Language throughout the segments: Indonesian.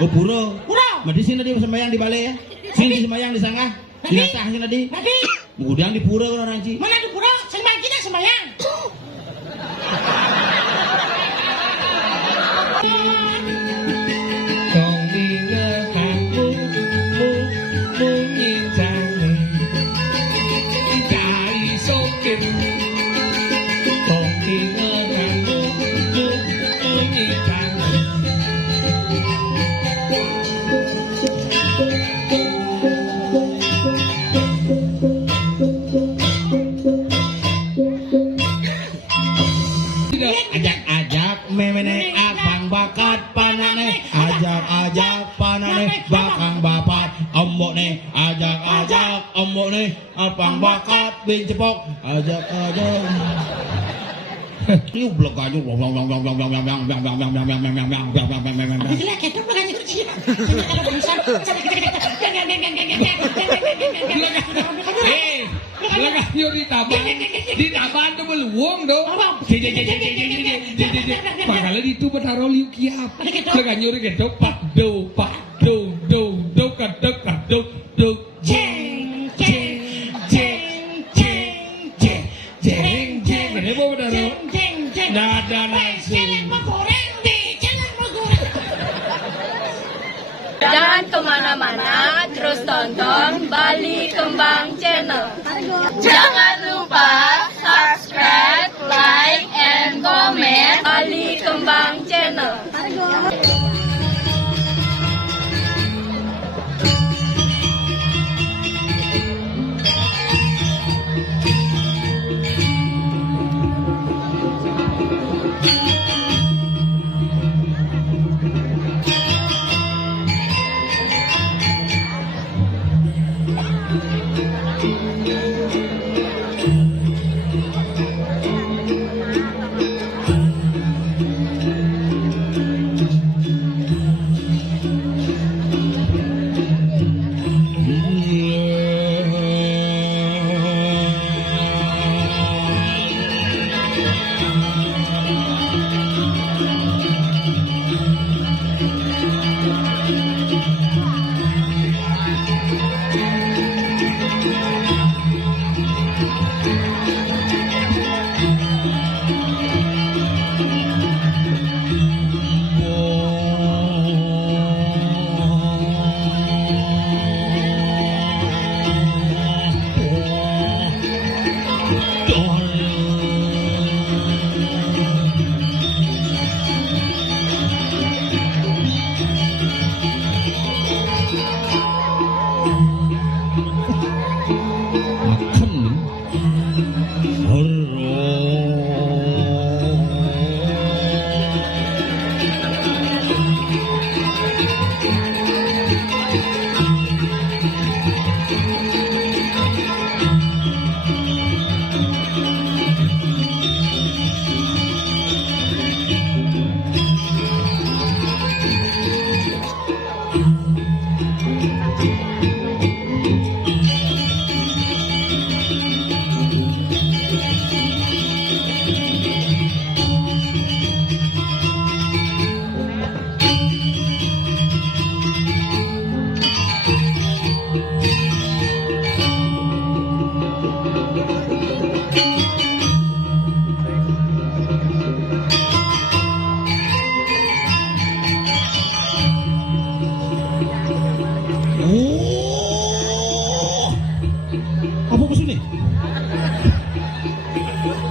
Oh pura. Pura. Madi sini tadi sembahyang di balai ya. Sini sembahyang di sangga. Di natah sini tadi. Nanti. Kemudian di pura kan orang Ci. Mana di pura? Sembahyang kita sembahyang. Ajak-ajak memene abang bakat panane, ajak-ajak panane bakang bapat ombok nih, ajak-ajak ombok nih abang bakat bin cepok, ajak-ajak. Ini blok aja, Yo di taban tuh meluang dong. Makanya itu bertaruh liu kiap. Lega nyuri gedok pak do kadok jeng gede mau bertaruh. Nada nasi. Jangan kemana-mana, terus tonton Bali Kembang Channel. Jangan lupa subscribe, like, and comment Bali Kembang Channel.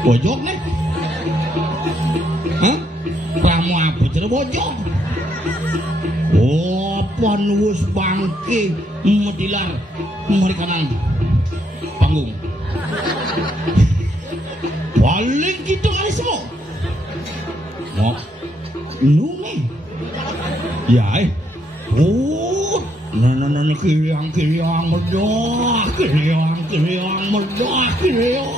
Bojok nih. Hah? Ramu apa cara bojok? Oh, pan wis bangke medilar mari kanan. Panggung. Paling gitu kali semua. Mau nunge. Ya, oh, nah, kiriang medah, kiriang medah, kiriang.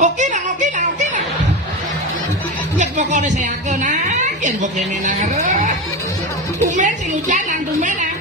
Oke lah. Nek pokoknya saya kenal, yang begini nara. Tumen sing hujanan, tumen ah.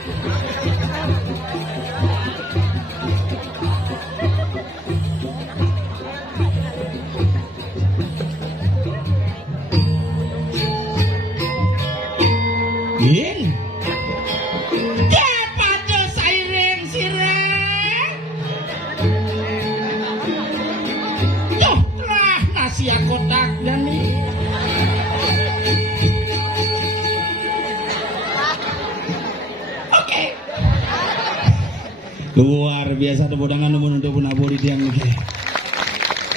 Luar biasa tebudangan untuk punaburi tiang niki.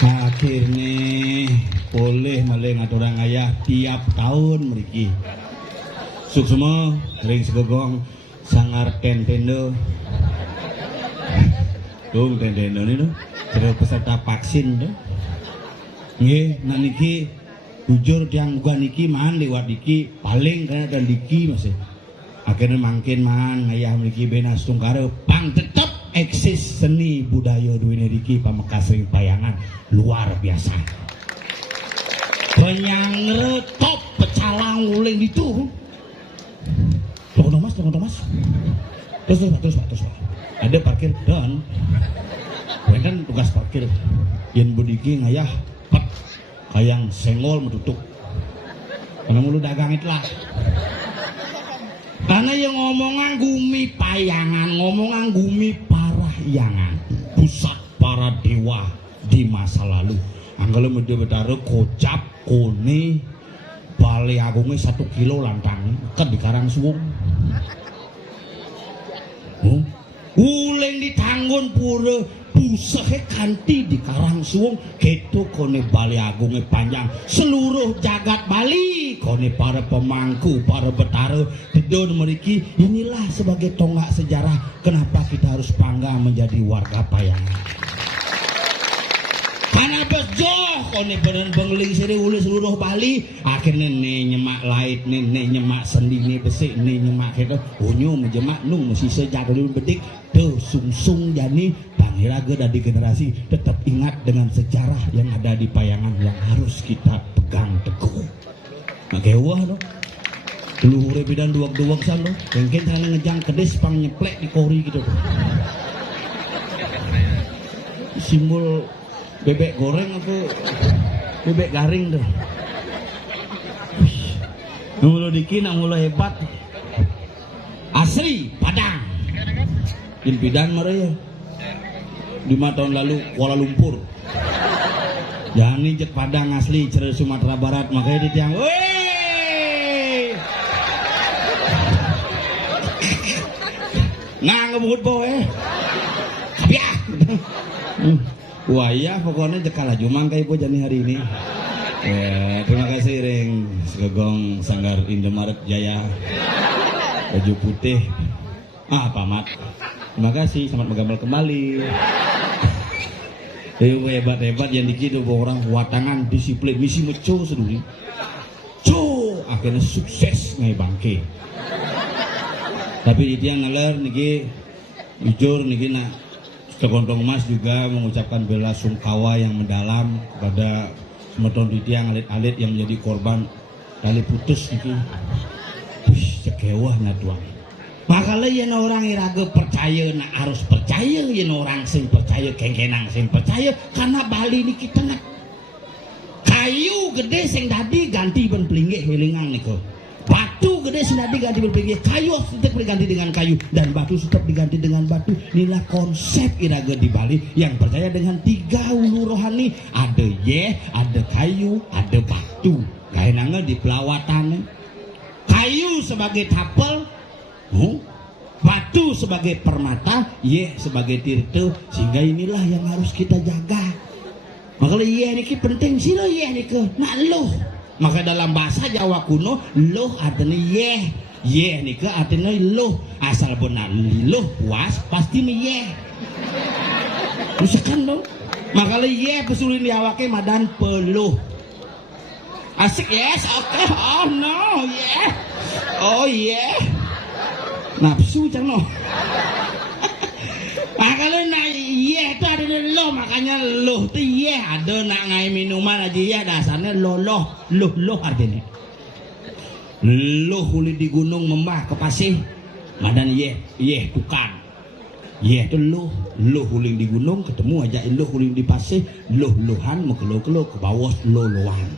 Akhirnya boleh maling aturang ayah tiap tahun mriki. Suksema ring segogong sangar tendendo. Tuh tendendo ini tuh cerita peserta vaksin tuh. Nggih, nah niki jujur tiang bukan niki man lewat niki paling karena dan niki masih. Akhirnya makin man ayah mriki benas tungkare pang tetep eksis seni budaya dunia niki Pamekas Ring Payangan luar biasa. Penyangre top pecalang uling itu. Tunggu Mas. Terus Pak. Ada parkir dan kan tugas parkir. Yen budiki ngayah pet kayang senggol metutuk. Karena mulu dagang itlah. Karena yang ngomongan gumi payangan, ngomongan gumi parahyangan, pusat para dewa di masa lalu. Anggale mede betara kocap kone bali agungnya 1 kilo lantang kan di Karangsuwung. Uleng di Tanggon pura pusake kanti di Karangsuwung keto kone bali agungnya panjang seluruh jagat Bali kone para pemangku para betara dedon meriki inilah sebagai tonggak sejarah kenapa kita harus bangga menjadi warga Payangan. Karena bejoh kone bener bengling siri uli seluruh Bali akhirnya nih nyemak lait nih nyemak sendi nih besik nih nyemak kita unyu menjemak nung mesti sejagalun bedik tuh sungsung jani Paniraga dari generasi tetap ingat dengan sejarah yang ada di Payangan yang harus kita pegang teguh. Makai wah no, luhure bidan duak-duak san no, mungkin tangan ngejang kedes pang nyeplek di kori gitu tuh. Simbol bebek goreng atau bebek garing tuh. Mulu dikit, mulu hebat. Asli Padang. Impidan mereka 5 tahun lalu Kuala Lumpur. Jangan ninjek Padang asli Ceres Sumatera Barat makanya di tiang. Woi. Nah ngebut boy. Ya. Wah iya pokoknya jekalah jumang kayak po jani hari ini. Terima kasih Ring Segogong Sanggar Indomaret Jaya baju putih. Pamat. Terima kasih, selamat menggambal kembali. Hebat yang dikit orang watangan disiplin misi meco seduli. Akhirnya sukses ngai bangke. Tapi dia ngaler niki jujur niki nak Sekontong Mas juga mengucapkan bela sungkawa yang mendalam kepada semeton titiang alit-alit yang menjadi korban tali putus niki. Sekewah natuang. Makanya yang orang iraga percaya nak harus percaya yang orang sing percaya kengkenang sing percaya karena Bali ini kita nak kayu gede sing dadi ganti ben pelinggih hilingang niko batu gede sing dadi ganti ben pelinggih kayu tetap diganti dengan kayu dan batu tetap diganti dengan batu. Inilah konsep iraga di Bali yang percaya dengan 3 ulu rohani, ada ada kayu ada batu. Kainanga di pelawatan kayu sebagai tapel, batu sebagai permata, sebagai tirta, sehingga inilah yang harus kita jaga. Makanya ini penting sih loh niki. Nak loh, maka dalam bahasa Jawa kuno loh artinya niki artinya loh, asal benar loh puas pasti misalkan loh, makanya pesulin diawake madan peluh. Asik yes, oke, oh no, oh nafsu cano. Makanya itu ada loh, makanya loh tuh ada nak ngai minuman aja dasarnya loh artinya. Loh kulit di gunung membah ke pasir, madan tukang. Itu loh kuling di gunung ketemu aja loh kuling di pasir, lohan mau kelo ke bawah lohan.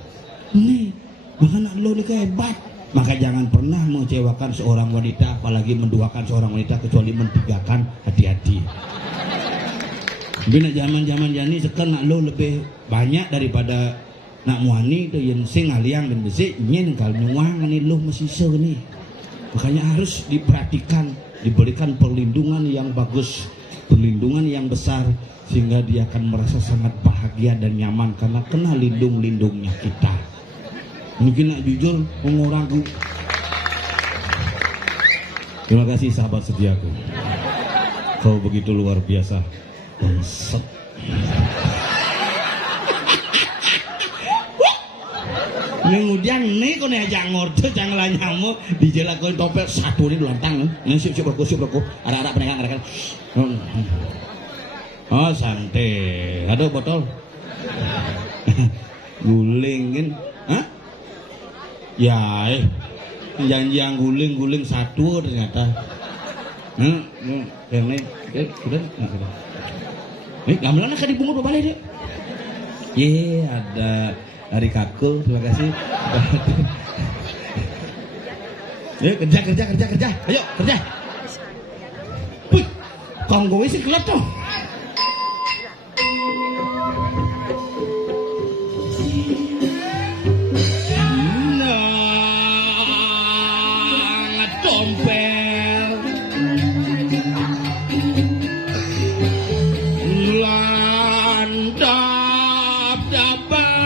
Nih, makanya lo nih hebat. Maka jangan pernah mengecewakan seorang wanita, apalagi menduakan seorang wanita kecuali mentigakan, hati-hati. Bina zaman-zaman jani sekarang nak lo lebih banyak daripada nak muani tu yang sing aliang dan besi nyen kal nyuang ni lo masih nih. Makanya harus diperhatikan, diberikan perlindungan yang bagus perlindungan yang besar, sehingga dia akan merasa sangat bahagia dan nyaman karena kena lindung-lindungnya kita. Mungkin nak jujur mengurangi. Terima kasih sahabat setiaku, kau begitu luar biasa. Bangsat. Kemudian nih kau nih ajak ngordo jangan lanyamu dijelakkan topel satu ini lontang nih siap berku ada pendengar oh santai aduh botol gulingin hah ya janji yang guling satu ternyata ini sudah nih gamelan akan dibungkus balik deh ada Ari Kakul, terima kasih. Ayo kerja. Ayo kerja. Wih, konggowe sih kelap tuh. Nah, tompel. Landap dapat.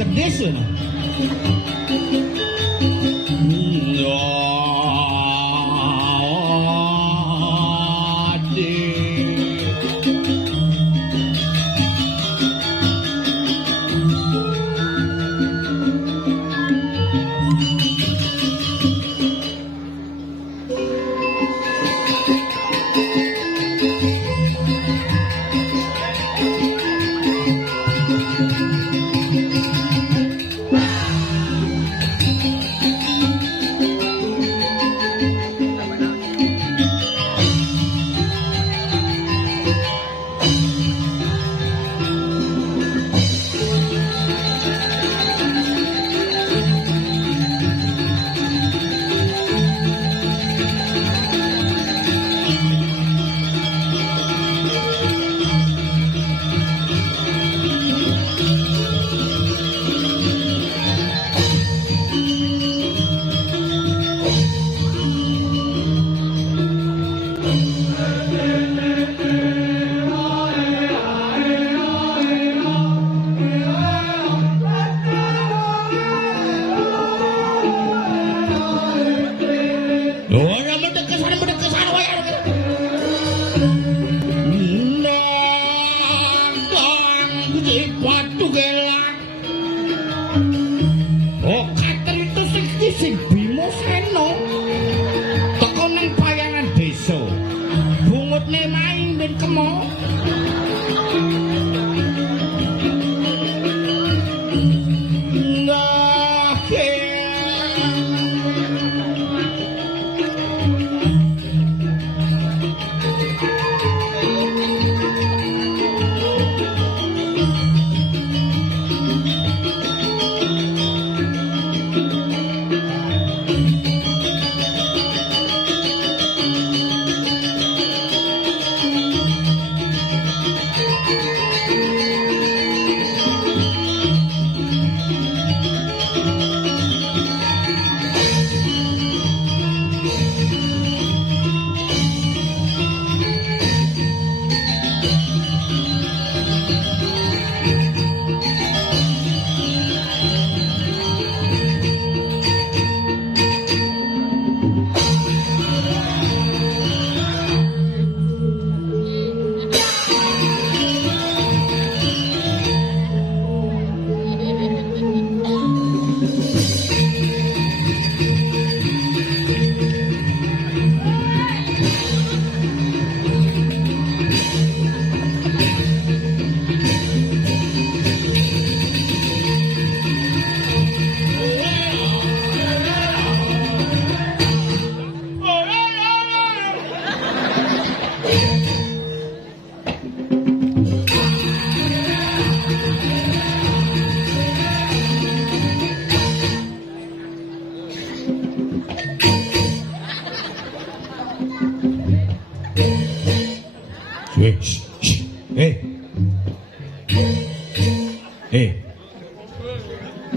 Kedes loh. Sing Bimo Seno teko nang payangan desa bungutne main ben kemo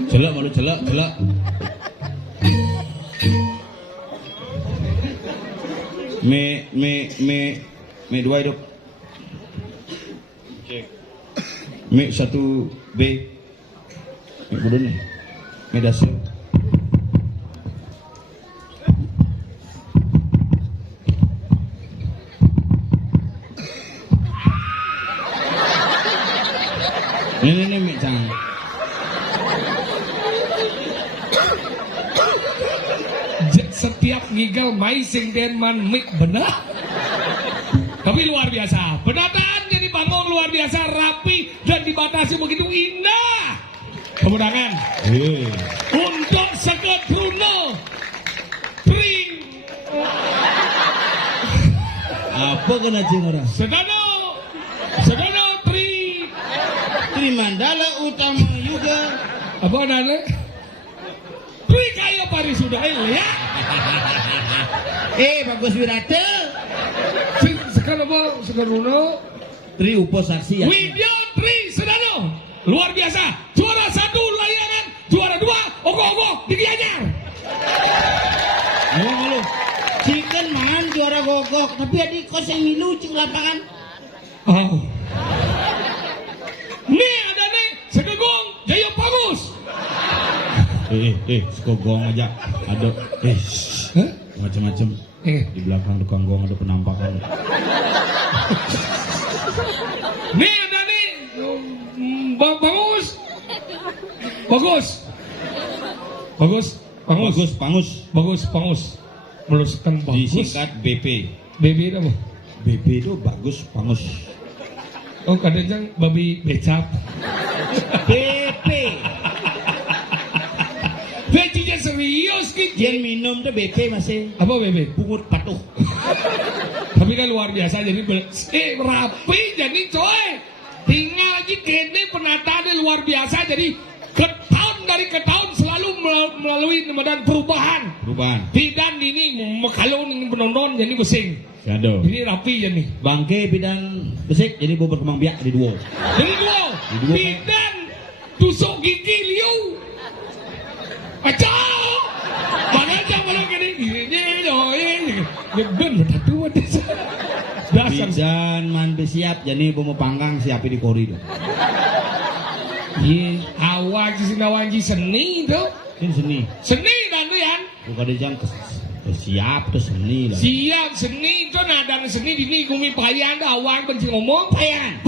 Celak malu celak. Me 2 hidup. Me 1 B. Me bodoh nih. Me dasar. Ini me cang. Setiap ngigal mai sing denman mik benar. Tapi luar biasa. Penataan jadi bangun luar biasa, rapi dan dibatasi begitu indah. Kemudahan untuk Sekot Bruno Pring Apa kena cing orang? Sedano Tri Mandala utama juga. apa nale? Tri kaya parisuda ya. Bagus Wirata. Sekarang apa? Sekot Bruno Tri Upo Saksi ya. Widyo Tri Sedano luar biasa. Juara 1 layangan, juara 2 ogoh-ogoh di Gianyar. Malu. Chicken man juara gogok, tapi adik kos yang milu cing lapangan. Oh. Nih ada nih Segegong Jaya Bagus. Segegong aja. Ada macam-macam. Di belakang tukang gong ada penampakan. Nih ada nih Bagus. Meluskan bagus. Disingkat BP. BB itu apa? BP itu bagus pangus. Oh kadang babi becap. BP. Becinya serius gitu. Yang minum tuh BP masih. Apa BB? Pungut patuh. Tapi kan luar biasa jadi rapi jadi coy. Tinggal lagi kene penataannya luar biasa jadi dari ke tahun selalu melalui medan perubahan. Bidan ini kalau ini penonton jadi besing. Shadow. Ini rapi jadi. Bangke bidan besik jadi bau berkembang biak di duo. Bidan tusuk gigi liu. Acau. Mana aja kalau gini ben berdua desa. Bidan man bersiap jadi bau panggang siapi di koridor. Iya, awak di sini seni itu. Seni kan tuh ya. Bukan dia jang siap tuh seni lah. Siap seni itu nadang seni di ini gumi payangan tuh awak benci ngomong pariangan.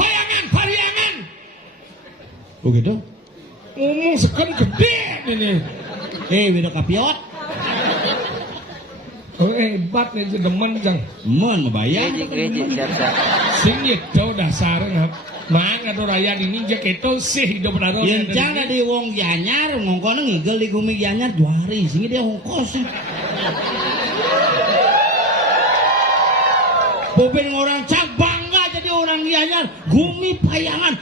Oh gitu? Ngomong sekan gede ini. Beda kapiot. Oh hebat nih demen jang. Men membayar. Sing itu dasarnya. Mang atau rakyat ini jaketo sih hidup benar. Yang jangan di wong Gianyar, ngongkono ngigel di gumi Gianyar juari, sini dia hongkos. Boben orang cak bangga jadi orang Gianyar, gumi parayangan.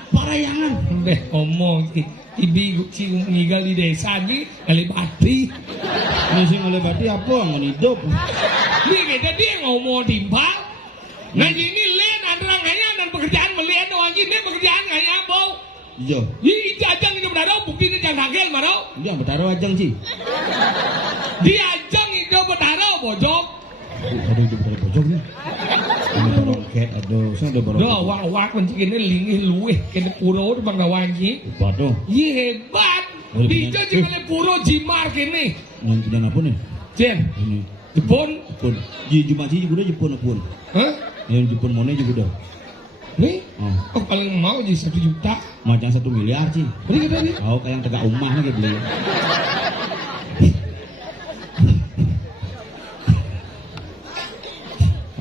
Deh ngomong ibi ngigel di desa ini Alibati. Nasi Alibati apa yang hidup? Ini kita dia ngomong timpang. Nah ini lihat antara nganya dan pekerjaan melihat doang ini pekerjaan nganya bau. Iya. Ini ajang itu benar bukti ini jangan hagel marau. Dia bertaruh ajang sih. Di ajang itu bertaruh bojok. Aduh itu bertaruh bojok nih. Ini barongket aduh, saya udah barongket. Doh awak mencik ini lingih luweh kena puro di bangga wangi. Hebat dong. Iya hebat. Dia juga puro jimar kini. Yang punya apa nih? Jen. Ini. Jepun. Jumaji juga Jepun pun. Hah? Yang Jepun mana juga dah. Nih? Oh paling mau jadi 1 juta. Macam 1 miliar sih. Beri kita nih. Oh kayak yang tegak umah lagi beli.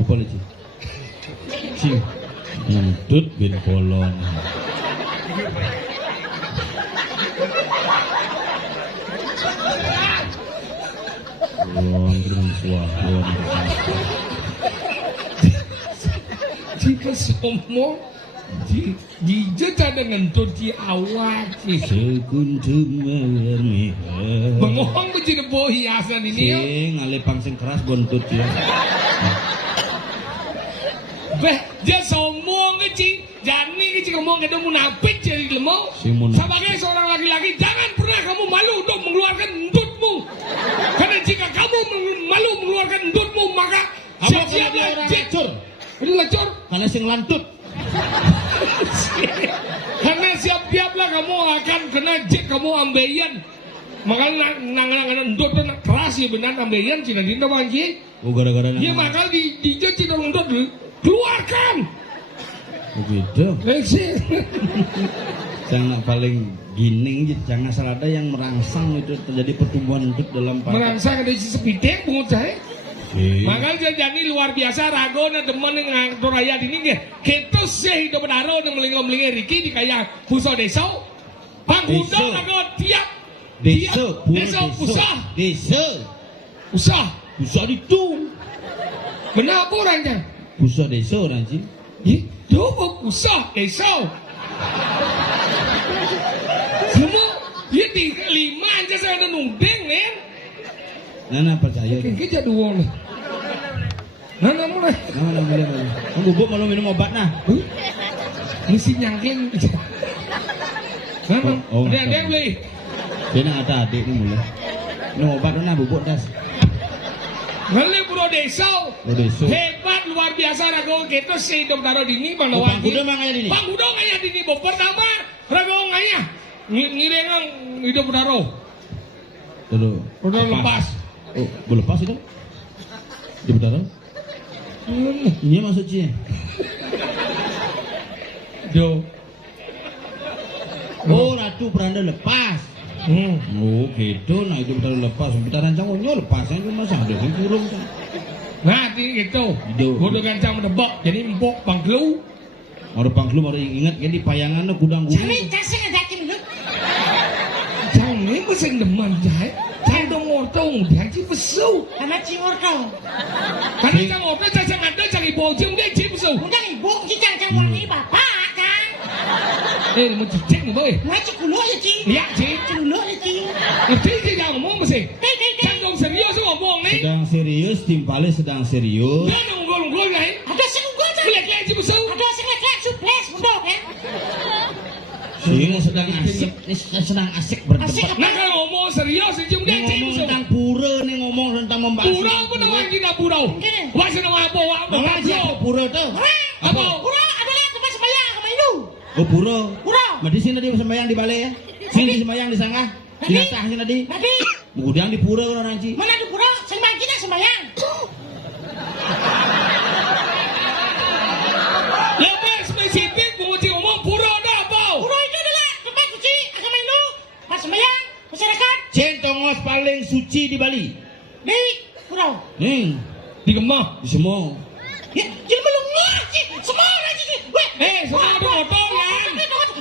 Apa lagi? Sih. Ngentut bin kolon. Dengan suara. Jika semua Jika dengan turki awak Sekuntum mermeh Mengohong begini boh hiasan ini ya Sing alepang sing keras bontut ya Beh, dia sombong kecil Jani ini ngomong kita munafik jadi lemau. Si munafik. Sebagai seorang laki-laki jangan pernah kamu malu untuk mengeluarkan endutmu. Karena jika kamu malu mengeluarkan endutmu maka siap-siaplah Lecur. Ini lecur. Karena sing lantut. Karena siap-siaplah kamu akan kena jet kamu ambeien. Makanya nang endut nak keras ya benar ambeien cina dinda banji. Oh gara-gara nang. Dia bakal di jet cina endut keluarkan. Begitu. Leksi. Jangan paling gining gitu, jangan salah ada yang merangsang itu terjadi pertumbuhan endut dalam Merangsang ada sepitek pungut saya. Iya. Makanya jadi luar biasa rago na teman yang raya ini nggih. Kita sih hidup daro yang melingom-melingin Riki di kayak puso deso. Panggudo rago tiap Deso, deso pusah. Deso. Usah. Pusah itu. Benar apa orangnya? Pusah deso nanti. Itu usah deso. Semua ya 5 aja saya ada nundeng nen. Nana percaya. Kita dua nih. Nana mulai. Nana boleh. Kamu bubuk malu minum obat nah. Mesti nyangking. Nana. Oh, Ada beli. Dia nak ada adik ni mulai. Minum obat nah bubuk das. Lalu Bro Deso. Oh deso. Hebat luar biasa rago kita sih hidup daro dini bang Oh, lawan. Bangkuda mang ayah dini. Panggudo ngaya dini bo pertama rago ngaya ngirengang hidup daro. Terus. Udah lepas. Oh, boleh lepas itu? Di utara? Ini masuk cie. Jo. Oh, ratu peranda lepas. Oh, gitu. Nah, itu utara lepas. Kita rancang onyo lepas. Itu masa ada yang kurung. Nah, gitu. Hidup. Gua udah gancang mendebak. Jadi empuk pangklu. Orang pangklu baru ingat kan di payangan kudang gunung. Jadi kasih ngedakin lu. Jangan ini pesing deman jahit. Jangan dong ngotong. Dia sih pesu. Sama cingor kau. Karena jangan ngotong. Jangan ada. Jangan ibu aja. Dia sih pesu. Udah ibu cicang wangi bapak kan. Mau cicing nih boy. Mau cikulo ya ci. Iya sih. Cikulo ya ci. Ngerti sih jangan ngomong pesing. Jangan dong serius ngomong nih. Sedang serius, timpalnya sedang serius. Dia nunggul-nunggul nih. Ada sing unggul kan. Lihat-lihat sih pesu. Ada sing lek suples mudah kan. Sehingga sedang asik, sedang asik berdebat. Asik Nah kalau ngomong serius sih dia Ini sih ngomong pesu. tentang pura nih, ngomong tentang membahas. Purau apa namanya kita purau? Wah nama apa? Wah Nama aja pura tuh. Apa? Pura adalah tempat sembahyang sama itu. Oh pura. Pura. Nah, di sini dia sembahyang di balai ya. Sini sembahyang di sana. Di atas sini tadi. Nanti Kemudian di pura orang nanti. mana ada pura sembahyang kita sembahyang. Lebih spesifik menguji ngomong purau ada apa? Pura itu adalah tempat suci agama Hindu. Pas sembahyang masyarakat Centongos paling suci di Bali. di pura. Nih, Di Gemah. di semua. Ya, jadi belum ngerti. Semua orang sih. Weh, Semua ada motor kan?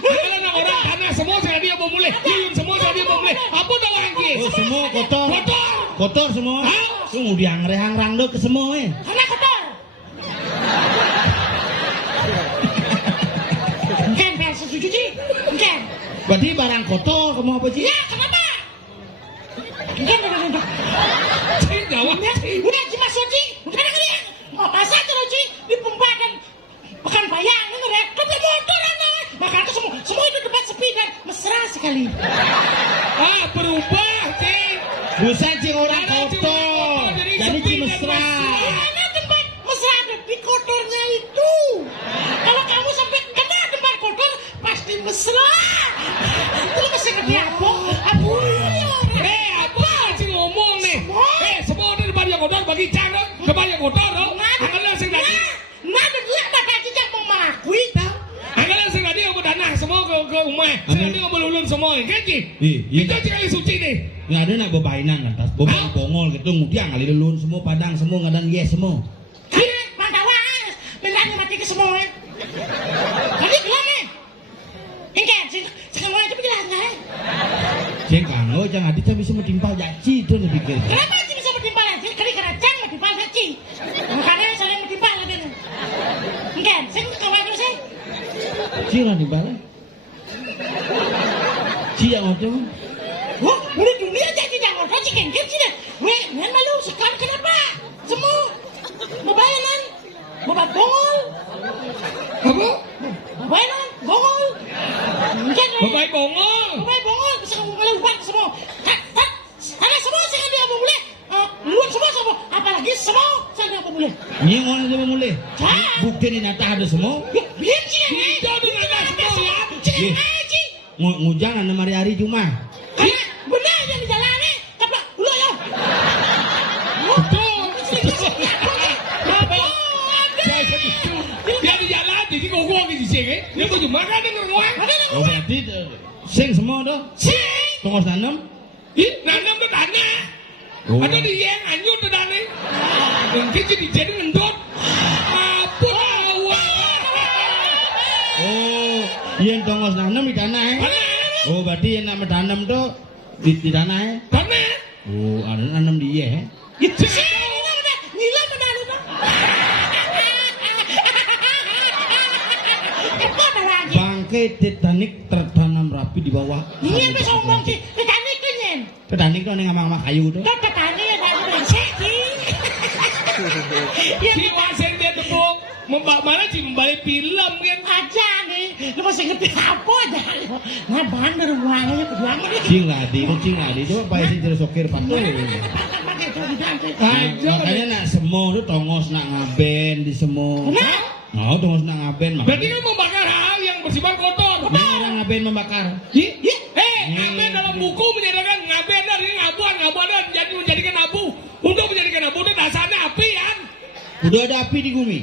Kalau orang tanah semua saya dia mau mulai. Yuyun semua saya dia mau mulai. Apa dah orang ki? Oh semua kotor. Kotor. Kotor semua. Hah? Tunggu diang rehang rang ke semua karena kotor. Bukan biasa cuci. Bukan. Berarti barang kotor kamu apa sih? Ya, kenapa? Bukan. Cik jawab. Udah cuma suci. Bukan kalian. Mau pasar terus cuci di pembadan. Bukan bayang, denger ya. Tapi motor anak. Makanya semua itu tempat sepi dan mesra sekali. Berubah cik. Bukan cing orang Karena cing kotor. kotor, jadi Jadi sepi cing dan mesra. Mana tempat mesra ada di kotornya itu. Kalau kamu sampai kena tempat kotor, pasti mesra. Itu mesti ngerti apa? Abu. Apa cik ngomong nih? Semua ada depan yang kotor bagi cara depan yang kotor loh. Anggalan sing tadi. Nah, dia bakal tidak mau mengakui tau. Anggalan sing tadi yang berdanah semua ke rumah. Sing tadi yang melulun semua kan cik? Iya. Itu cik kali suci nih. Nggak ada nak bebainan kan tas. Bebainan bongol gitu. Kemudian kali lulun semua padang semua ngadan yes semua. Karena pantawas, bendanya mati ke semua. Tadi bilang nih. Engkan, sekarang aja penjelasan kan? Cing kanggo jangan ada bisa mentimpal jaci itu nih pikir. Kenapa sih bisa bertimpal aja? Karena cang bertimpal haji. Makanya saling bertimpal aja. Engkan, saya kawan terus saya. Cing lah di balai. Cing yang waktu. Wah, udah dunia jadi jangan kau cikin sih deh. Weh, yang malu sekarang kenapa? Semua bebayanan, bebat bongol. Apa? Bapak non, bongol. Mungkin. Bapak bongol. Bapak bongol bisa kamu melewat semua. Karena semua saya dia apa boleh. Luar semua semua. Apalagi semua saya apa boleh. Ini orang semua mulai. Cak. Bukti ni nata ada semua. Biar sih. Tidak ada semua. Ye. Ngujang ada hari-hari cuma. Karena benar yang di jalan ni. Tapi lu ya. Betul. Dia di jalan, jadi kau di sini. Dia tu cuma kan dia ngomong. Oh berarti sing semua tu. Sing. Tunggu tanam. Ih, nanam tu tanah. Oh. Ada di yang anyut tu tanah. Mungkin jadi ngendut. Apa Oh, yang tunggu tanam di tanah. Oh berarti yang nak tanam tu di tanah. Tanah. Oh ada nanam di ye. Itu. Nila mendalu tu. Bangkai Titanic tertanam rapi di bawah. Iya bisa ngomong sih. Petani tu nyen. Titanic tu ni ngamang kayu tu. Kan petani yang ada bersih. Yang Si wasen dia tepuk. Mana sih membalik film kan? aja nih. Lu masih ngerti apa aja. Nah bandar uangnya kedua mana dia. Cing ladi. Coba bayar sih terus sokir patuh. Pakai jodi. Makanya nak semua tu tongos nak ngaben di semua. Kenapa? Oh tongos nak ngaben. Berarti kan membakar hal yang bersifat kotor. Ini orang ngaben membakar. Ngaben dalam buku menyatakan ngaben dari ngabuan jadi menjadikan abu. Untuk menjadikan abu itu dasarnya api kan? Udah ada api di bumi.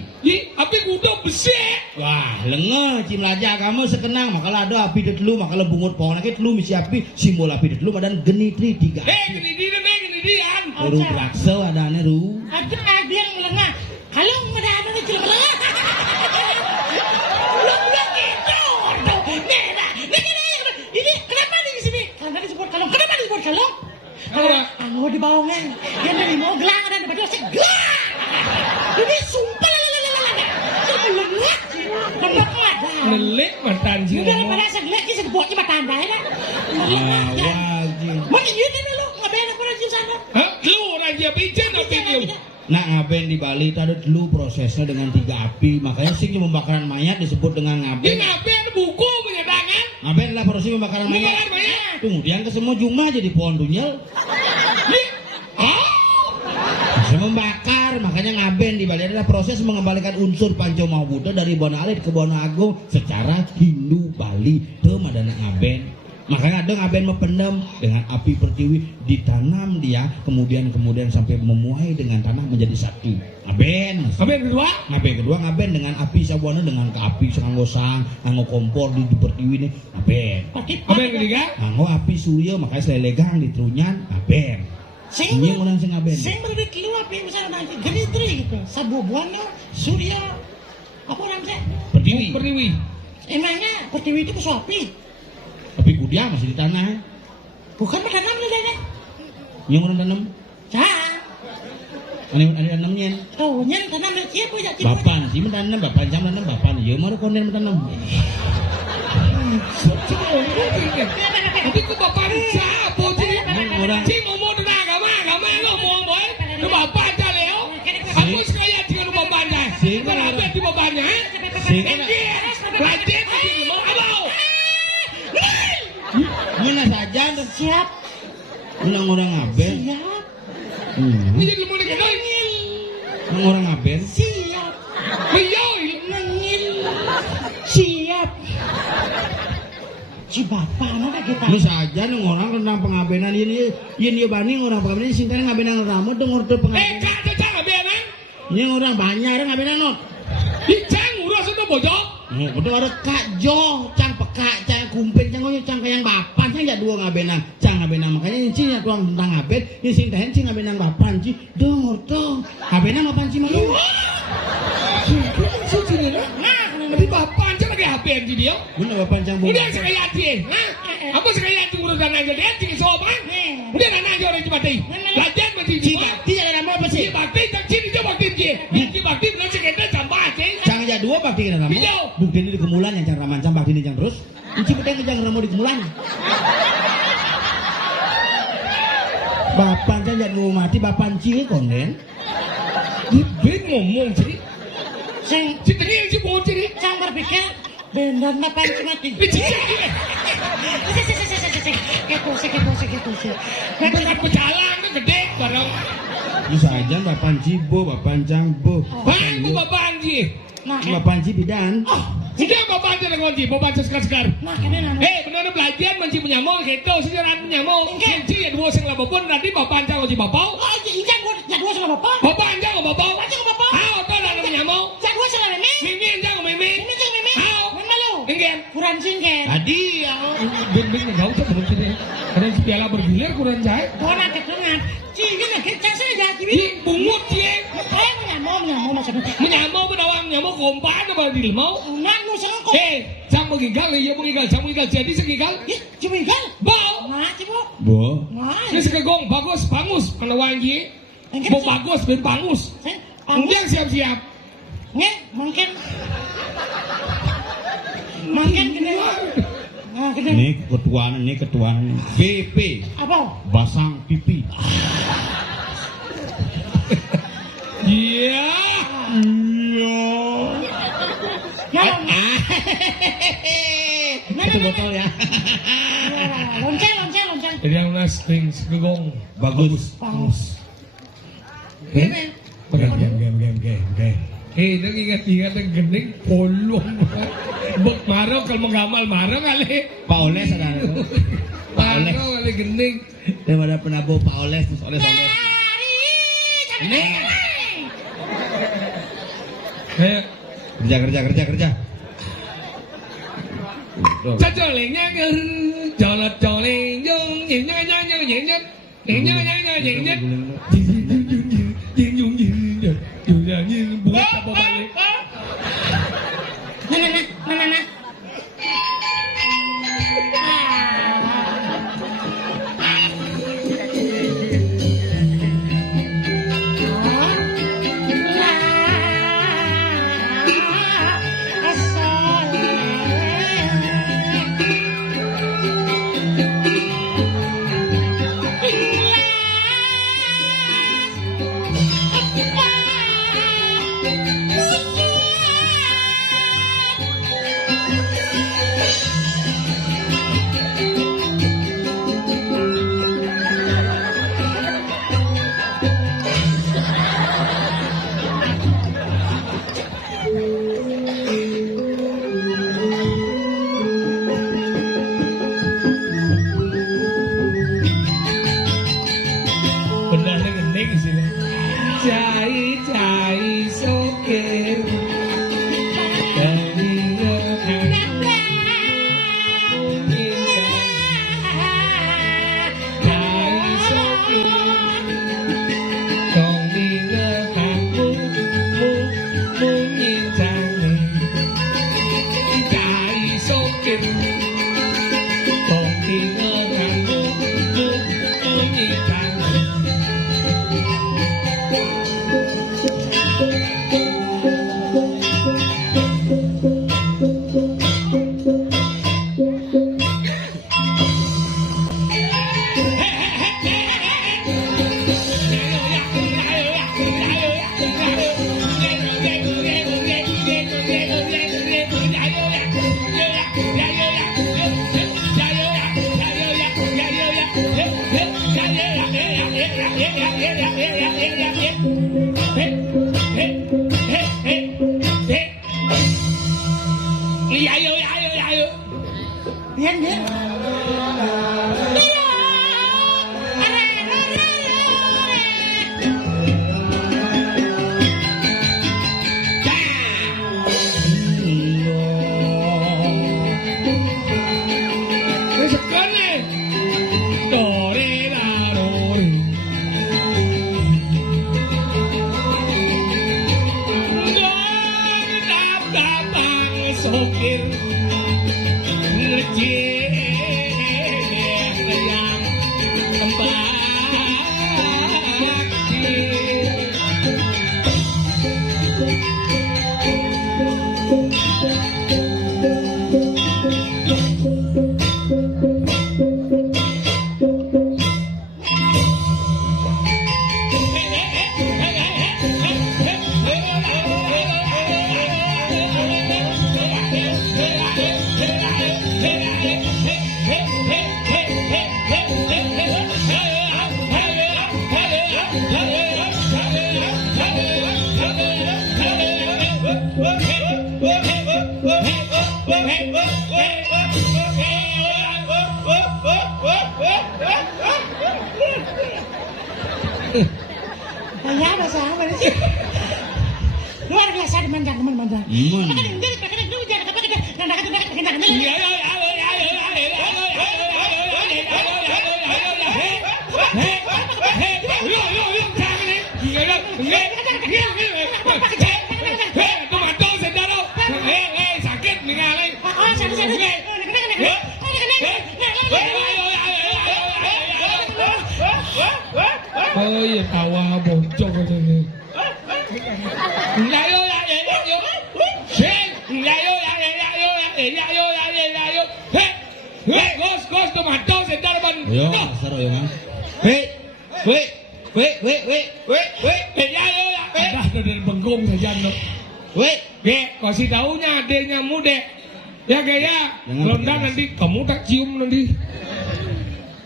Api kudo besi. Wah, lengah cim laja kamu sekenang. Makalah ada api di telu, makalah bungut pohon lagi telu misi api, simbol api di telu dan genitri tiga. Gini dia. Ru prakso ada ane ru. Ada yang melengah. Kalau ada anu kecil melengah. Ini kenapa di sini? Karena disebut kalong. Kenapa disebut kalong? Kalau anu di bawahnya, yang dari mau gelang ada di bawah gelang. Ini sumpah melengah. Kenapa ada? Melek mantan sih. Udah pada segelek ini sebuahnya matanda ya. Wajib. Mana ini dulu ngapain aku di sana? Hah? Lu raja pijen api lu. Nah ngaben di Bali itu ada dulu prosesnya dengan 3 api. Makanya sing pembakaran mayat disebut dengan Ini ngaben. ngaben buku menyatakan. Ngaben adalah proses pembakaran mayat. Pembakaran mayat. Kemudian ke semua jumlah jadi pohon dunyel. Bisa membakar, makanya ngaben di Bali adalah proses mengembalikan unsur Panco Mahabuddha dari Bona Alit ke Bona Agung secara Hindu Bali. Itu madana ngaben. Makanya ada ngaben mependam dengan api pertiwi ditanam dia kemudian sampai memuai dengan tanah menjadi satu. Ngaben. Ngaben kedua. Ngaben dengan api sabuana dengan ke api nganggo sang, nganggo kompor di pertiwi ini ngaben. Ngaben ketiga. Nganggo api surya makanya selelegang di trunyan ngaben. Sing Ini orang sing ngaben. sing berbeda lu apa misalnya nanti genitri gitu. Sabubuana, surya, apa orang sih? Pertiwi. Emangnya pertiwi itu kesuapi? Tapi kudia masih di tanah. Bukan bertanam lu deh. Yang orang tanam. Cah. Ada tanamnya. Oh, nyen tanam dari siapa ya? Bapan sih mentanam, bapan jam tanam, bapan. Ya mau konden mentanam. Tapi ku bapak siapa sih? Orang. Cing ngomong tentang agama ngomong boy. Lu bapak aja Leo. Aku sekaya dengan lu bapaknya. Kenapa di bapaknya? Lanjut lagi mau apa? Mana saja Siap. orang ngaben. Siap. Ini jadi mau dikenal. Orang ngaben. Siap. Ayo, Nengil. Siap. Si bapak mana kita? Ini saja orang tentang pengabenan ini bani orang pengabenan singkatnya ngabenan ramo dengar tuh pengabenan. cang ngabenan. Ini orang banyak orang ngabenan not. Cang urus itu bojok. Betul ada Kak Jo, cang peka, cang kumpin, cang kayang bapan, cang ya dua ngabenan, cang ngabenan makanya ini sih tuang tentang ngaben, ini sing tahen sing ngabenan bapan sih, dengar tuh ngabenan bapan sih malu. Tapi bapak aja lagi HP di dia. Bener bapan cang Udah sekaya dia. Apa sekaya itu urusan aja dia tinggi sopan. Udah nana aja orang cimati. Lajan mati Cibakti ada nama apa sih? Cibakti tak cini coba bakti dia. Cibakti benar sekenda tambah aja. Cang aja dua bakti kena nama. Iya. Bukti ini di kemulan yang cang raman cang bakti ini cang terus. Inci peteng cang ramu di kemulan. Bapan cang jadi mau mati bapan cil konden. Ben ngomong jadi. Sing Si tengil si bocor jadi. cang berpikir Benar na panci mati. Kepo sih. Benar pecalang itu gede bareng. Bisa aja Mbak Panji bo, Mbak Panjang bo. Bang, bu Bapak Anji. Nah, Mbak Panji bidan. Sudah Bapak Anji dengan Anji, Bapak Anji sekar-sekar. nah kene nana. Benar belajar manci menyamuk gitu, sejarah menyamuk. Kenci ya dua sing labopun nanti Bapak Anji Anji Bapak. Oh, injan gua jadua sama bapak. Bapak Anji sama Bapak. Anjing sama bapak. Ah, oto dan menyamuk. Jadua sama meme. Mimi Anji sama Mimi. Meme sama meme. Hao. Meme lu. Ingin. Kurang singken. Tadi ya. Ben enggak usah belum sini. Ada piala bergilir kurang jahe. Gua nak ketungan. Cigi nak kita sih dah cigi. Ih, bungut cie. Kayak menyamuk maksudnya. Menyamuk benawang menyamuk kompan apa di lemau. Nak nu sengkok. Jam mengigal ya mengigal, jam mengigal jadi segigal. Ih, cumi kan? Bau. Nah, cibo. Bo. Nah, Ini segegong bagus, bangus menawang ye. Engke Mau bagus ben bangus. Kemudian siap-siap. Nge, mungkin gini. Nah, gini. Ini ketuaan BP Apa? Basang Pipi. Iya. Ya, Itu botol ya. lonceng. Jadi yang nasting segegong Bagus. Bagus. Eh, nang ingat-ingat yang gending polong. Bek marong kalau menggamal marong kali. Pak Oles ada. Pak Oles. Marong kali gending. Daripada penabo Pak Oles terus Oles. Kayak Kerja. cacolengnya kan colot coleng jong nyenyak buat apa balik. Nah. Benar gending sini. Cai sokir. Sokir ngejek yang Ya bahasa apa sih? Luar biasa dimandang teman-teman. Sakit ningali. Oh iya tawa bocok ini. Layo ya yo. Sing layo ya yo. Hei, gos tomato sendal ban. Yo, seru ya kan. Ya yo ya. Dah dari bengkong saja no. Kasih taunya adenya muda. Ya gaya, londang nanti kamu tak cium nanti.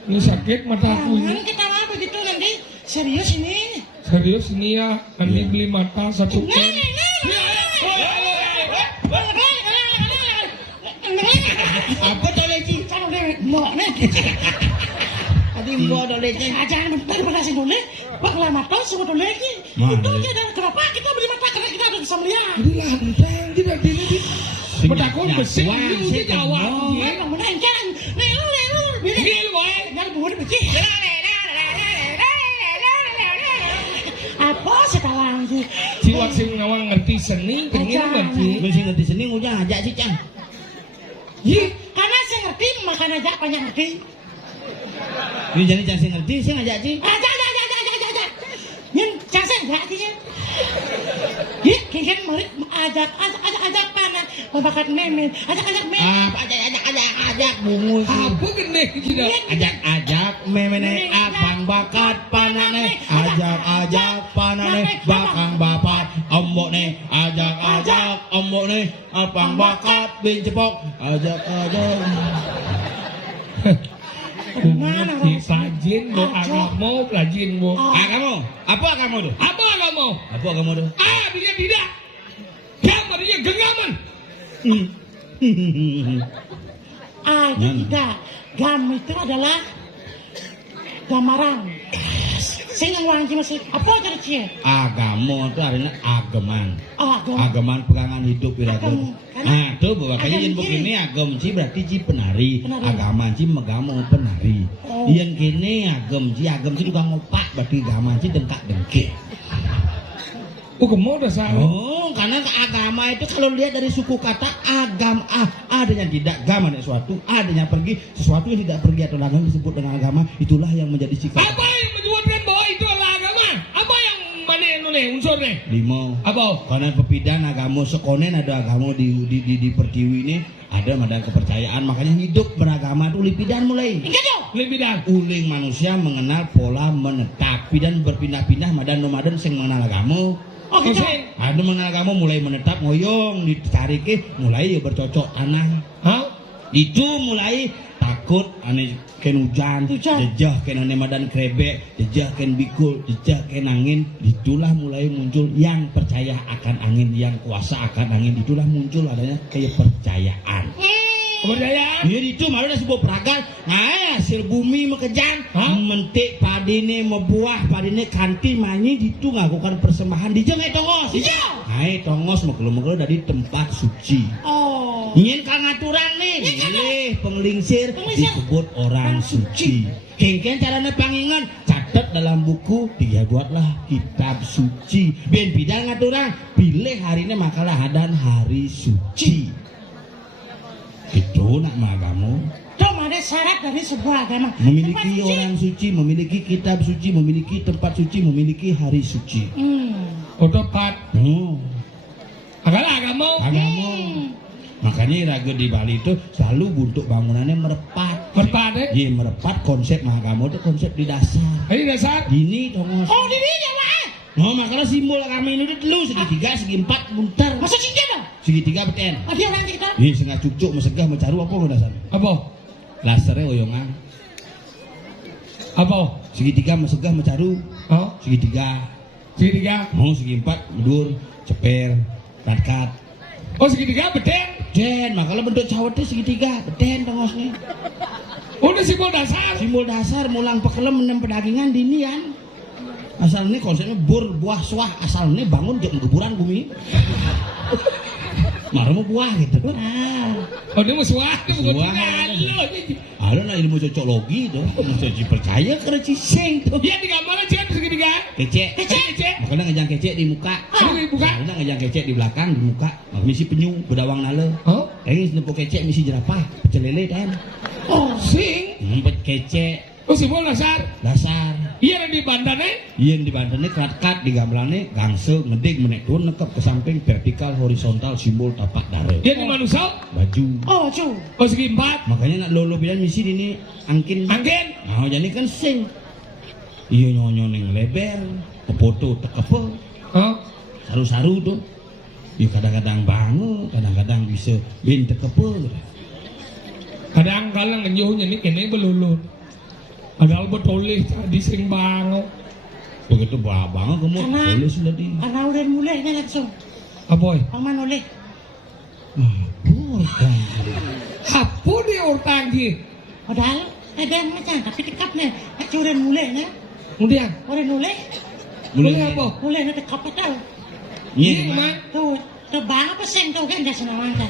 Ini sakit mataku ini. Kita mah begitu nanti serius ini. Serius ini ya, nanti beli mata satu kan. Apa doleci? Mau nih. Adi mau doleci. Jangan daripada sih dole. Bak lama tuh semua doleci. Itu aja dan kenapa kita beli mata karena kita ada bisa melihat. Ini lantang tidak ini. Betakon besi ini Jawa. Menang kan. Lelur. Gil boy. Yang buat besi. Apa sekarang sih? Siwak sing nawang ngerti seni, pengen ngerti. Mesti ngerti seni ngujang ajak sih Cang. Karena saya ngerti makan aja banyak ngerti. Ini jadi Cang sih ngerti, sih ngajak sih. Ajak. Yin Cang saya ajak sih. Ih, kengken murid ajak mana? Membakat memen, ajak memen. Ajak bungus. Apa gede kita? Ajak memene abang bakat panane. Ajak panane bakang bapat ombok nih. Ajak ombok nih abang bakat bin cepok. Ajak. Mana orang? Sajin bo agamo pelajin bo. Agamo? Apa agamo tuh? Apa agamo? Apa agamo tuh? Dia tidak. Dia genggaman. Tidak. Gam itu adalah gamaran. Sing yang wangi masih apa jadi cie? Agamo itu artinya ageman. Agam. Ageman pegangan hidup Agam. Nah, tuh bahwa Agam kayak yang ji. begini agam ji berarti ji penari. Penari. Agama ji megamo penari. Oh. Yang kini agam ji juga ngopak berarti agama ji dengkak-dengkik. Kamu udah salah. Oh, karena agama itu kalau lihat dari suku kata agam adanya tidak gama sesuatu, adanya pergi sesuatu yang tidak pergi atau langgeng disebut dengan agama, itulah yang menjadi sikap. Apa yang menyebutkan bahwa itu adalah agama? Apa yang mana nih unsurnya? Limo. Apa? Karena pepidan agama sekonen ada agama di pertiwi ini ada madan kepercayaan, makanya hidup beragama itu lipidan mulai. Enggak dong. Lebih dah. Uling manusia mengenal pola menetap, dan berpindah-pindah madan nomaden sing mengenal agama. Oh gitu. Ada mengenal agama mulai menetap ngoyong ditarik mulai ya bercocok tanah. Hah? Itu mulai takut aneh ken hujan, jejah ken aneh madan krebek, jejah ken bikul, jejah ken angin. Itulah mulai muncul yang percaya akan angin, yang kuasa akan angin. Itulah muncul adanya kepercayaan. Kepercayaan? Jadi itu malu ada sebuah peragaan. Nah, hasil bumi mekejang, mentik padine mebuah, padine kanti manyi itu ngakukan persembahan di jengai tongos. Iya. Hai tongos megelo-megelo dari tempat suci. Oh. Ingin kang aturan nih, milih penglingsir disebut orang suci. Kengken caranya pangingan, catat dalam buku, dia buatlah kitab suci. Ben bidang aturan, pilih hari ini makalah hadan hari suci. Itu nak agama. Itu ada syarat dari sebuah agama. Memiliki orang suci, memiliki kitab suci, memiliki tempat suci, memiliki hari suci. Otopat. Agama. Makanya raga di Bali itu selalu bentuk bangunannya merepat. Merepat Iya merepat konsep agama itu konsep di dasar. Ini dasar. Ini tongos. Oh di dia lah. Oh makanya simbol kami ini dulu segitiga, segi empat, buntar. Masa cinta dong? Segitiga beten. Dia orang kita. Iya setengah cucuk, mesegah, mecaru apa lo dasar? Apa? Lasernya oyongan. Apa? Segitiga, mesegah, mecaru. Oh, Segitiga. segitiga. Mau segi empat, medur, ceper, kat. Oh, segitiga beden. Den, makanya bentuk cawet itu segitiga, beden tongosnya. Udah simbol dasar. Simbol dasar mulang pekelem menem pedagingan dinian. Asalnya konsepnya berbuah suah, asalnya bangun jam kuburan bumi. Marah mau buah gitu. Oh ini musuh bukan Suah. Ada nah ilmu cocoklogi tuh, masih percaya karena ciseng tuh. Iya di gambarnya cek segini kan? Kece, makanya ngejang kece di muka. Di muka? Makanya ngejang kece di belakang, di muka. Misi penyu, bedawang nale. Oh? Ini nepuk kece, misi jerapah, pecel lele kan. Oh sing? Ngumpet kece, Oh si bola dasar? dasar. Iya di bandane? Iya di bantennya kerat-kerat, di gamelannya gangsel, ngedek, menek turun, nekep ke samping, vertikal, horizontal, simbol tapak dare. Iya di manusia? Baju. Oh, cu. Oh segi 4? Makanya nak lolo bilang misi ini angkin. Angin? Nah, jadi kan sing. Iya nyonyo neng leber, ke foto tekepe, Oh? saru-saru tuh. Iya kadang-kadang bangun, kadang-kadang bisa bin tekepe. Kadang-kadang ngenyuhnya nih kene belulun. Padahal betulih tadi sering bangun. Begitu bangun kamu Karena- boleh sudah di. Karena udah mulai nih langsung. Apa? Paman oleh. Bukan. Apa dia urtang dia? Padahal ada yang macam tapi tekap nih. Aku udah mulai nih. Kemudian? Udah mulai. Mulai apa? Mulai nih tekap tahu. Iya, Iya, Mak. Tuh, tuh bang apa seng tuh kan dah senang kan.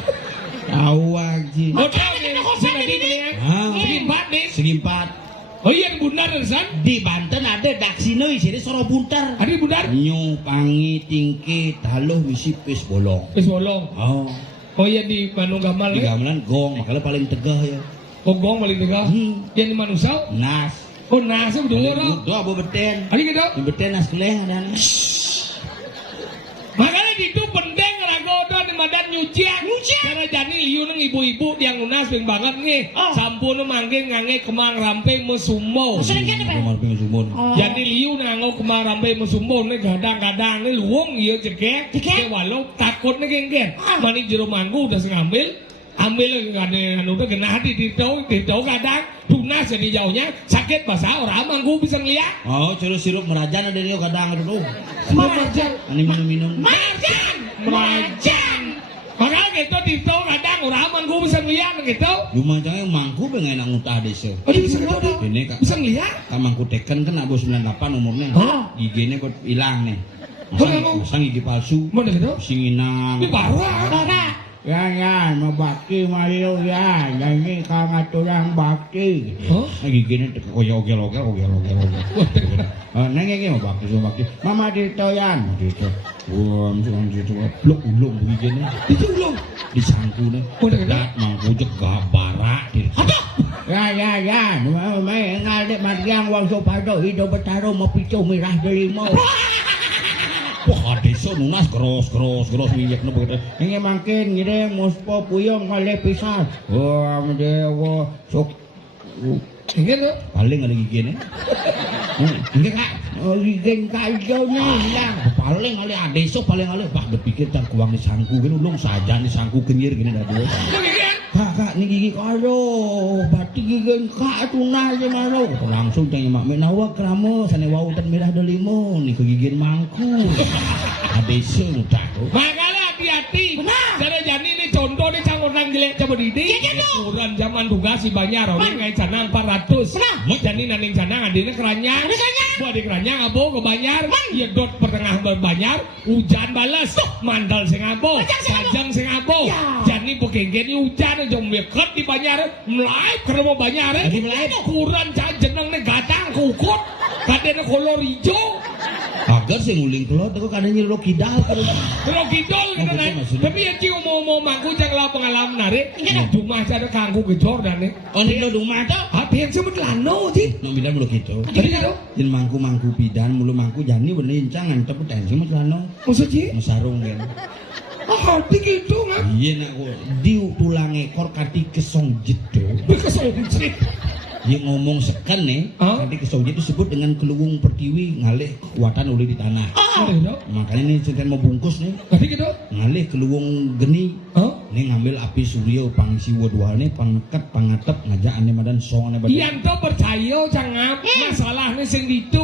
tahu aja. Oh, tahu nih. Sing tadi beli Ah, Segi 4 nih. segi 4. Oh iya bundar San. Di Banten ada daksino isine soro buntar. Ada bundar? Nyu, pangi, tingki, taluh, misi pis bolong. Wis bolong. Oh, Oh iya di Bandung Gamal di ya. gamelan gong, makanya paling tegah ya. Gong paling tegak. Yang di manusia? Nas. Oh nasi berdua orang. Udah abu beten. Ada gitu. Di beten nas keleng ada. Makanya itu penting ragodo di madan nyucian. Karena jani liu neng ibu-ibu yang lunas ping banget nih. Oh. Sampun manggen ngange kemang ramping mesumbo. Sering kan apa? Kamar ping sumun. Oh. Jadi liu nango kemang ramping mesumbo nih kadang-kadang nih luwung iya cekek. Cekek? Walau takut nih genggen. Ah. Mani jero manggu udah ngambil. Ambil kan udah kena hati ditau kadang tunas jadi jauhnya sakit basah orang manggu bisa ngeliat. Oh, curu sirup merajan ada dia kadang itu. Marjan. Ani minum-minum. Marjan. Makanya gitu ditau kadang orang manggu bisa ngeliat gitu. Lumajang mangku pengen enak ngutah desa. Oh dia bisa ngeliat. Ini kak, Bisa ngeliat. kak mangku teken kan abu 98 umurnya. Oh. Giginya kok hilang nih. Oh, emang? Masang gigi palsu. Mana gitu? Singinang. Ini baru ah. Bara. Ya, mabakti Mario ya. Jadi kang aturan bakti. Oh? Giginya ogel. Neng ini mabakti sama bakti. Mama ditoyan. Dito. Dito. Blok ulung giginya. Itu belum. Disangku nih. Oh, udah kena? Mangku jegah barak. Ya. May ngalih Mariang wang sopado hidup bertaruh mapico mirah delimo. Wah, desa nunas gros minyak begitu. Ini makin ngireng muspo puyong kali pisan. Wah, mendewa sok. Ingin tuh. Paling ada gigi nih. Ini kak, gigi kajau nih hilang. Paling kali ada desa paling kali. Bah, berpikir tak kuang di sangku gini ulung saja nih sangku kenyir gini dah dua. Ingin. Kak, ini gigi kado, berarti gigi kak tunai je malu. Langsung tanya mak menawa kerama, sana wautan merah delimo, ni kegigin mangku. Ada tak tu. Makanya hati-hati. Cara jani ini contoh nih cang orang jelek coba didik. Ukuran zaman tugas si banyak orang ngai canang 400. Jani naning canang adine keranyang. Buat di keranyang abo ke banyar. Iya dot pertengah berbanyar. Hujan balas. Mandal sing abo. Sajang sing abo. Jani pekenggen hujan aja meket di banyar. Melai keremo banyar. Ukuran jeneng nih gadang kukut. Kadene kolor hijau. Agar sing nguling keluar, tu kadang nyiro kidal. Kalau kidol Oh, gitu betul kan. maksudnya. Tapi ya cium mau mangku jangan lah pengalaman narik. Cuma ada kangku gejor dan nih. Oh, ni lo rumah tu. Hati yang sebut lano sih. Nak bilang mulu gitu. Jadi gitu. Jin mangku pidan, mulu mangku jani berlincang, antep tensi mut lano. Maksudnya? Mesarung kan. Oh hati gitu kan. Iya nak diu tulang ekor kati kesong jedo. Berkesoncit. Dia ngomong sekan nih, Hah? kati kesong jedo disebut dengan keluung pertiwi ngalih kekuatan uli di tanah. Ada gitu. Makanya ini cerita mau bungkus nih, Tadi gitu. ngalih keluung geni. Hah? Ini ngambil api surya pangsi wadwal nih, pangkat pangatep ngajak ane madan song ane badan. Iyan tuh percaya jangan masalahnya sing gitu.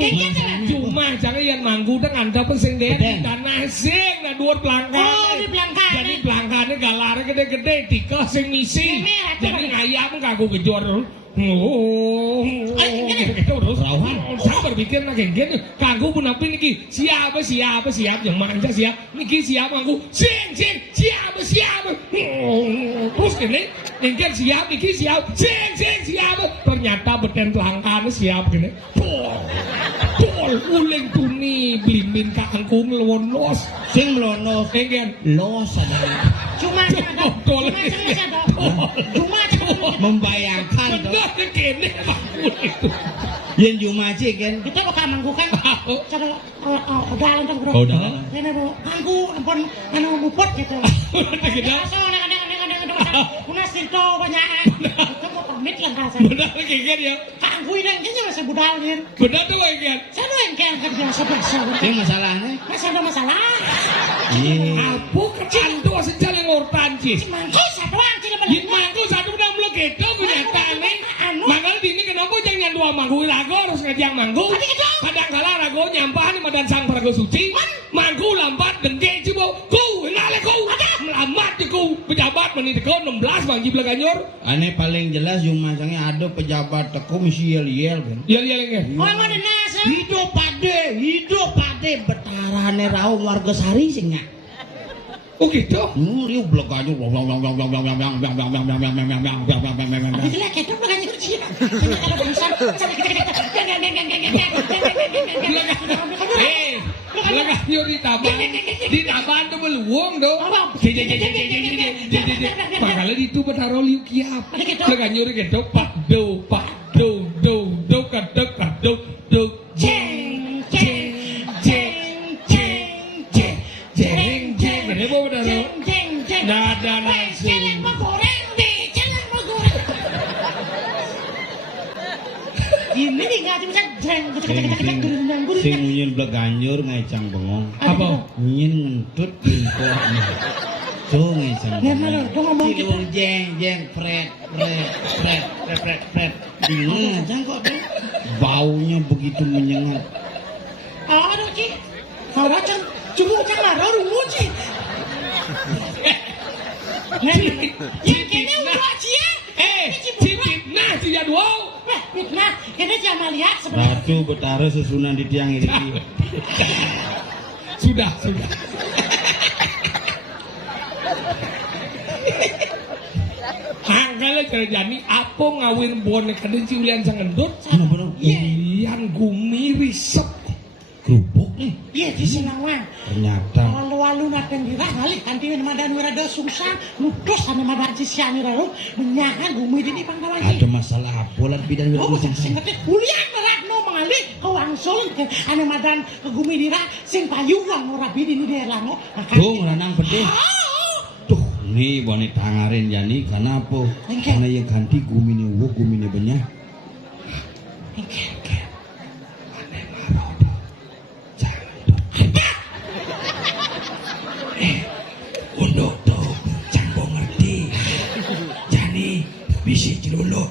Cuma jangan yang manggu dan anda pun sing dia di tanah sing na dua pelanggan. Oh, di pelanggan. Jadi pelanggannya galar gede-gede tika sing misi. Jadi ngayam kagak gejor Oh, kita udah Rauhan. saya berpikir nak genggen, kanggo pun apa niki siapa yang manja siap, niki siap aku, siap, terus kene, genggen siap, niki siap, ternyata beten langkah siap kene, tol, uling tuni, blimbing kangkung lewon los, Sing melono genggen, los adalah Cuma ada. Cuma membayangkan tuh. benar kene bangun itu. Yen jumaji kan. Kita bakal manggukan. Cara dalam tuh bro. Oh, dalam. Ini bro, manggu ampun anu mupot gitu. Unas itu banyak. Kita mau pamit lah rasa. Benar genggen ya. Kanggu ini kayaknya masih budal nih. Benar tuh genggen. Saya yang kayak biasa. Yang masalahnya. Masih ada masalah. Iya. Apa kecandu sejak yang ngortan cis. Manggu satu orang tidak Yin mangku satu udah mulai gitu kenyataannya. Makanya dini kenapa jangan dua mangku rago harus ngajang mangku. Kadang kala rago nyampahan di madan sang prago suci. Mangku lambat dengke cibo. Ku nale ku. Melamat di ku pejabat menit ku 16 bang jibla ganyur. Aneh paling jelas jumasangnya ada pejabat teko misi yel kan. Iya kan. Oh yang ada nasa. Hidup pade betarane rau warga sari singnya. Oh gitu. Riu blok aja. Tapi jelek itu bukan kerja. Ini kalau bangsan. Lah ganyur di taban tuh meluang do. Makanya itu betaro liu kiap. Lah ganyur gitu pak do kadek jeng ini apa betaro nada nasi Ini nih nggak bisa jeng Sing nyin blok ganjur ngecang bengong. apa Nyin ngentut impor. Tuh ngecang. Tuh ngomong gitu. Cilung jeng fret. Ngecang kok tuh. Baunya begitu menyengat. Aduh Ci. Kalau can cuma can marah rungu Ci. Yang kayaknya udah Ci ya. fitnah si jadwal Fitnah, kayaknya Ci Amalia sebenarnya. Ratu betara susunan di tiang ini. sudah Hanggalnya terjadi apa ngawin bonek kadang si Ulian sangendut Ulian gumi risep Kerupuk nih. Iya di Senawang. Ternyata Lalu naten dirah ngalih kanti madan wirada sungsan nutus sama madan sisiani raru menyahan gumi dini pangkalan ada masalah apa lah bidan oh sing ngerti Ulian merakno mengalih ke wangsul ke ane madan ke gumi dirah sing payungan ora bidini derlango tuh lanang pedih. Tuh nih boneka tangarin jani karena apa? Karena yang ganti gumine wo gumine banyak. Untuk tuh cambong ngerti. Jani bisi celuluk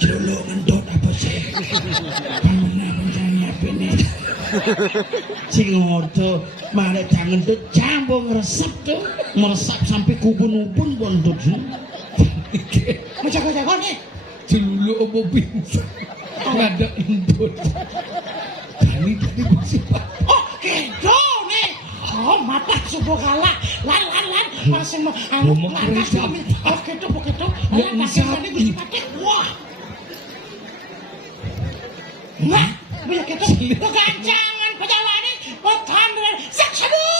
ngentut apa sih? Pamana mencari apa nih? Sing ngorto malah jangan tuh cambong resep tuh meresap sampai kubun-ubun bontot sih. menjaga-jaga nih celulu apa pingsan ngada entut tadi bersifat oh kendo nih oh mata subuh kalah lan masih mau ngomong kerja oh begitu lan masih tadi gusti pakai wah nah banyak itu kegancangan pejalan ini petan dengan seksabu